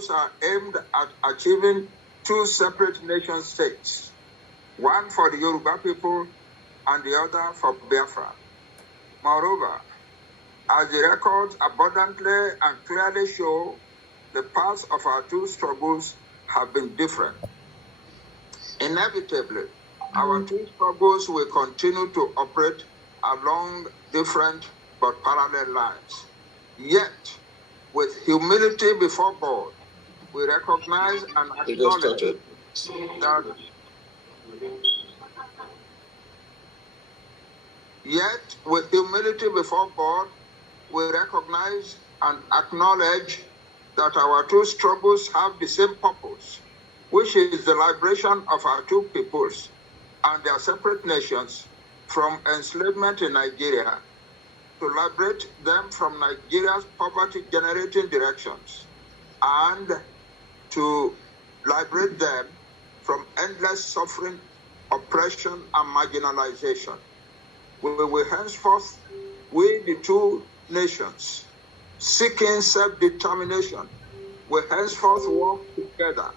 struggles are aimed at achieving two separate nation states, one for the Yoruba people and the other for Biafra. Moreover, as the records abundantly and clearly show, the paths of our two struggles have been different. Inevitably, our two struggles will continue to operate along different but parallel lines. Yet, with humility before God, we recognize and acknowledge that our two struggles have the same purpose, which is the liberation of our two peoples and their separate nations from enslavement in Nigeria, to liberate them from Nigeria's poverty-generating directions, and to liberate them from endless suffering, oppression, and marginalization. We will henceforth, we the two nations, seeking self-determination, will henceforth work together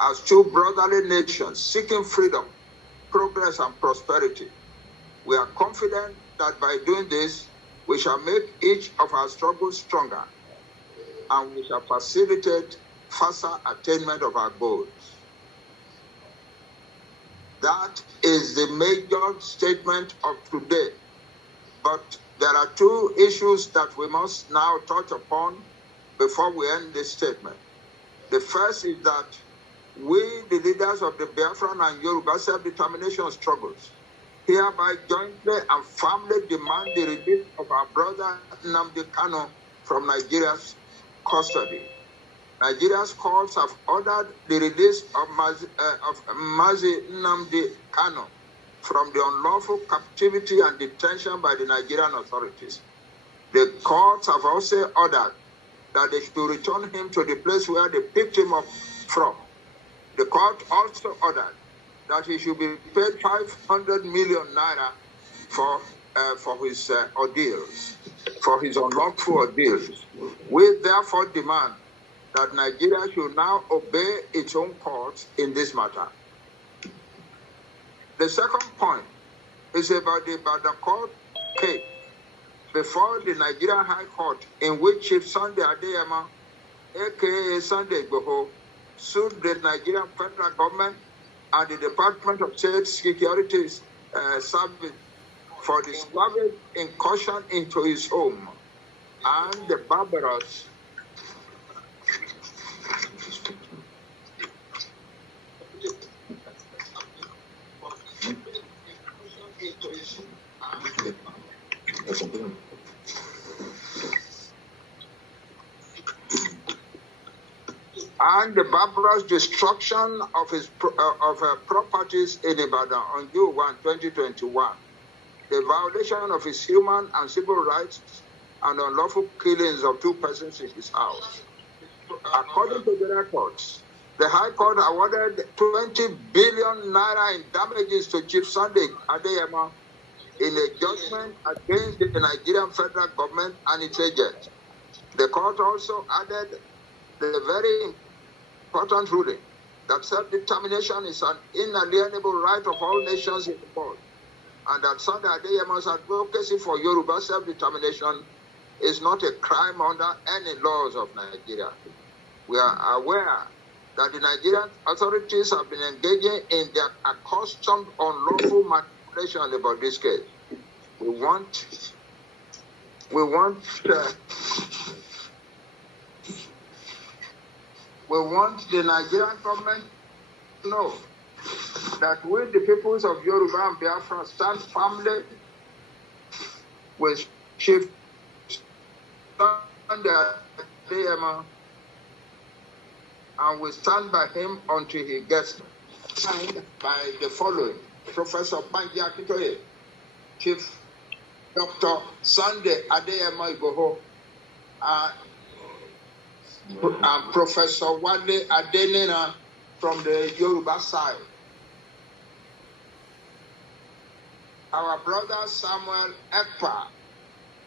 as two brotherly nations, seeking freedom, progress, and prosperity. We are confident that by doing this, we shall make each of our struggles stronger, and we shall facilitate faster attainment of our goals. That is the major statement of today. But there are two issues that we must now touch upon before we end this statement. The first is that we, the leaders of the Biafran and Yoruba self-determination struggles, hereby jointly and firmly demand the release of our brother Nnamdi Kanu from Nigeria's custody. Nigeria's courts have ordered the release of Mazi Nnamdi Kanu from the unlawful captivity and detention by the Nigerian authorities. The courts have also ordered that they should return him to the place where they picked him up from. The court also ordered that he should be paid 500 million naira for his ordeals, for his unlawful ordeals. We therefore demand that Nigeria should now obey its own courts in this matter. The second point is about the Ibadan court case before the Nigerian High Court, in which Chief Sunday Adeyemo, aka Sunday Igboho, sued the Nigerian federal government and the Department of State Security Service for the savage incursion into his home and the barbarous destruction of his properties in Ibadan on June 1, 2021, the violation of his human and civil rights, and unlawful killings of two persons in his house. According to the records, the High Court awarded 20 billion naira in damages to Chief Sunday Adeyemo in a judgment against the Nigerian federal government and its agents. The court also added the very important ruling that self-determination is an inalienable right of all nations in the world, and that Sunday Adeyemo's advocacy for Yoruba self-determination is not a crime under any laws of Nigeria. We are aware that the Nigerian authorities have been engaging in their accustomed unlawful manipulation about this case. We want the Nigerian government to know that we, the peoples of Yoruba and Biafra, stand firmly with Chief Sunday Adeyemo, and we stand by him until he gets signed by the following: Professor Banji Akintoye, Chief Dr. Sunday Adeyemo Igboho, and Professor Wale Adenina from the Yoruba side. Our brother Samuel Ekpa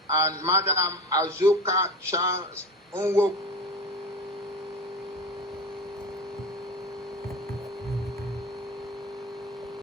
and Madam Azuka Charles Unwoku